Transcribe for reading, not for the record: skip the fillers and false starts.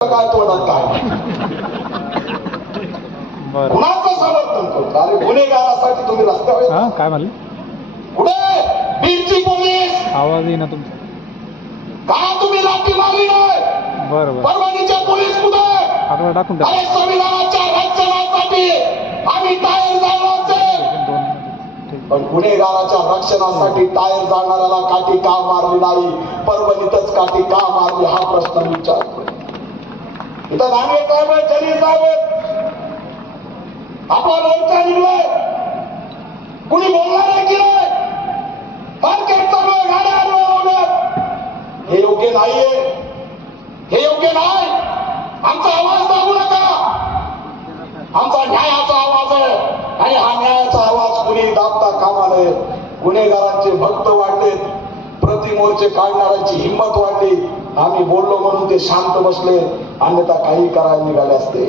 काय तोंडात काय कुणाचं समर्थन करतो? अरे गुन्हेगारासाठी तुम्ही रस्त्यावर काय म्हणले? कुठे बीडची पोलीस आवाज येईना तुमचा. का तुम्ही लाठी मारली नाही? बरं परभणीचे पोलीस कुठे? आकडा टाकून अरे संविधानाच्या रक्षणासाठी आम्ही टायर जाळायचे, पण गुन्हेगाराच्या रक्षणासाठी टायर जाळणाऱ्याला काठी का मारली नाही? परभणीतच काठी का मारली हा प्रश्न विचारतो. इथं दानवे साहेब आहेत, जलील साहेब आहेत, आपला मोर्चा निघलाय, कुणी बोलणार आहे की नाही? मार्केट चालू आहे, गाड्या अडवण्यात. हे योग्य नाहीये, हे योग्य नाही. आमचा आवाज दाबू नका, आमचा न्यायाचा आवाज आहे आणि हा न्यायाचा आवाज कुणी दाबता कामा नये. गुन्हेगारांचे भक्त वाढलेत, प्रतिमोर्चे काढणाऱ्यांची हिंमत वाढली. आम्ही बोललो म्हणून ते शांत बसले, अन्यथा काही करायला निघाले असते.